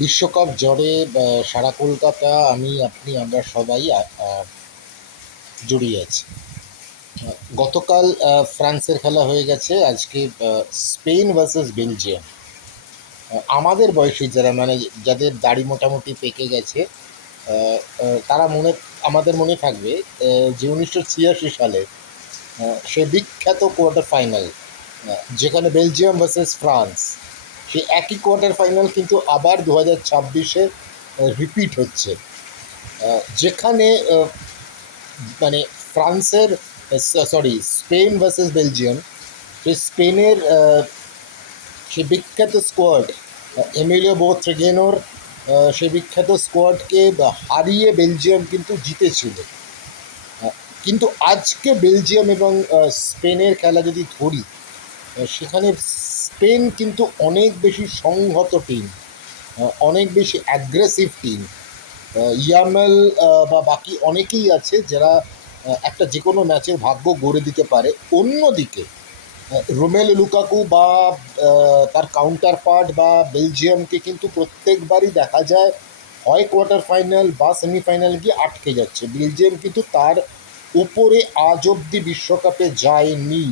বিশ্বকাপ জ্বরে সারা কলকাতা, আমি, আপনি, আমরা সবাই জড়িয়ে আছি। গতকাল ফ্রান্সের খেলা হয়ে গেছে, আজকে স্পেন ভার্সেস বেলজিয়াম। আমাদের বয়সী যারা, মানে যাদের দাড়ি মোটামুটি পেকে গেছে, তারা আমাদের মনে থাকবে যে 1986 সালে সে বিখ্যাত কোয়ার্টার ফাইনাল, যেখানে বেলজিয়াম ভার্সেস ফ্রান্স, সে একই কোয়ার্টার ফাইনাল কিন্তু আবার 2026-এ রিপিট হচ্ছে। যেখানে মানে ফ্রান্সের, সরি, স্পেন ভার্সেস বেলজিয়াম, সে স্পেনের সে বিখ্যাত স্কোয়াড, এমিলিও বোথ্রেগেনোর সে বিখ্যাত স্কোয়াডকে হারিয়ে বেলজিয়াম কিন্তু জিতেছিল। কিন্তু আজকে বেলজিয়াম এবং স্পেনের খেলা যদি ধরি, সেখানে স্পেন কিন্তু অনেক বেশি সংহত টিম, অনেক বেশি অ্যাগ্রেসিভ টিম। ইয়ামেল বা বাকি অনেকেই আছে যারা একটা যে কোনো ম্যাচের ভাগ্য গড়ে দিতে পারে। অন্যদিকে রোমেলু লুকাকু বা তার কাউন্টার পার্ট বা বেলজিয়ামকে কিন্তু প্রত্যেকবারই দেখা যায় হয় কোয়ার্টার ফাইনাল বা সেমিফাইনাল গিয়ে আটকে যাচ্ছে। বেলজিয়াম কিন্তু তার উপরে আজ অব্দি বিশ্বকাপে যায়নি।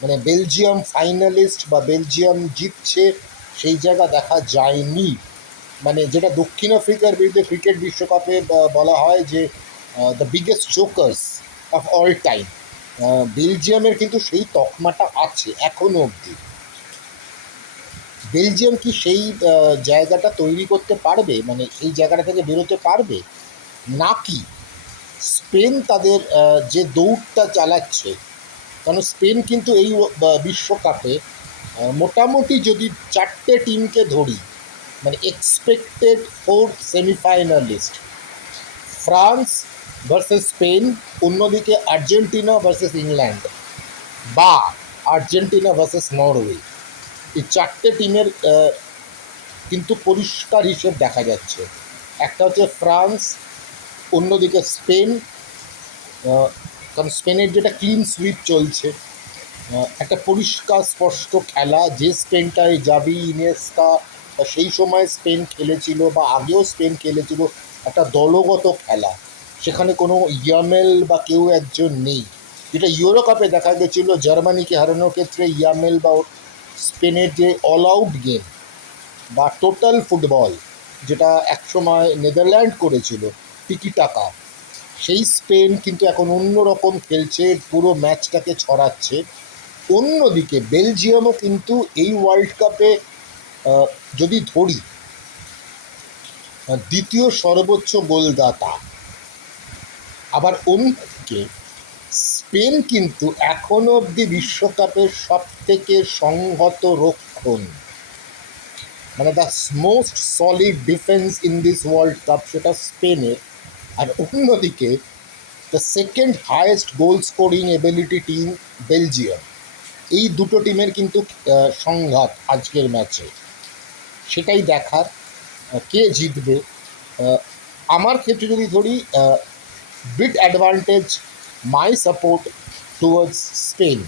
মানে বেলজিয়াম ফাইনালিস্ট বা বেলজিয়াম জিতছে সেই জায়গা দেখা যায়নি। মানে যেটা দক্ষিণ আফ্রিকার বিরুদ্ধে ক্রিকেট বিশ্বকাপে বলা হয় যে the biggest jokers of all time, বেলজিয়ামের কিন্তু সেই তকমাটা আছে এখনও অবধি। বেলজিয়াম কি সেই জায়গাটা তৈরি করতে পারবে, মানে সেই জায়গাটা থেকে বেরোতে পারবে, নাকি স্পেন তাদের যে দৌড়টা চালাচ্ছে? কারণ স্পেন কিন্তু এই বিশ্বকাপে মোটামুটি যদি চারটে টিমকে ধরি, মানে expected 4 semifinalist, France versus Spain, অন্যদিকে আর্জেন্টিনা ভার্সেস ইংল্যান্ড বা আর্জেন্টিনা ভার্সেস নরওয়ে, এই চারটে টিমের কিন্তু পরিষ্কার হিসেব দেখা যাচ্ছে। একটা হচ্ছে ফ্রান্স, অন্যদিকে স্পেন, কারণ স্পেনের যেটা ক্লিন সুইপ চলছে, একটা পরিষ্কার স্পষ্ট খেলা। যে স্পেনটায় জাভি, ইনিয়েস্তা সেই সময় স্পেন খেলেছিল বা আগেও স্পেন খেলেছিল, একটা দলগত খেলা, সেখানে কোনো ইয়ামেল বা কেউ একজন নেই। যেটা ইউরো কাপে দেখা গেছিলো জার্মানিকে হারানোর ক্ষেত্রে ইয়ামেল বা স্পেনের যে অল আউট গেম বা টোটাল ফুটবল, যেটা একসময় নেদারল্যান্ড করেছিল টিকি টাকা, সেই স্পেন কিন্তু এখন অন্য রকম খেলছে, পুরো ম্যাচটাকে ছড়াচ্ছে। অন্যদিকে বেলজিয়ামও কিন্তু এই ওয়ার্ল্ড কাপে যদি ধরি দ্বিতীয় সর্বোচ্চ গোলদাতা। আবার অন্যদিকে স্পেন কিন্তু এখনও অবধি বিশ্বকাপের সবথেকে সংহত রক্ষণ, মানে the most solid defence in this world cup, সেটা স্পেনের। আর অন্যদিকে the second highest goal scoring ability team Belgium. এই দুটো টিমের কিন্তু সংঘাত আজকের ম্যাচে, সেটাই দেখার কে জিতবে। আমার ক্ষেত্রে যদি ধরি, bit advantage, my support towards Spain.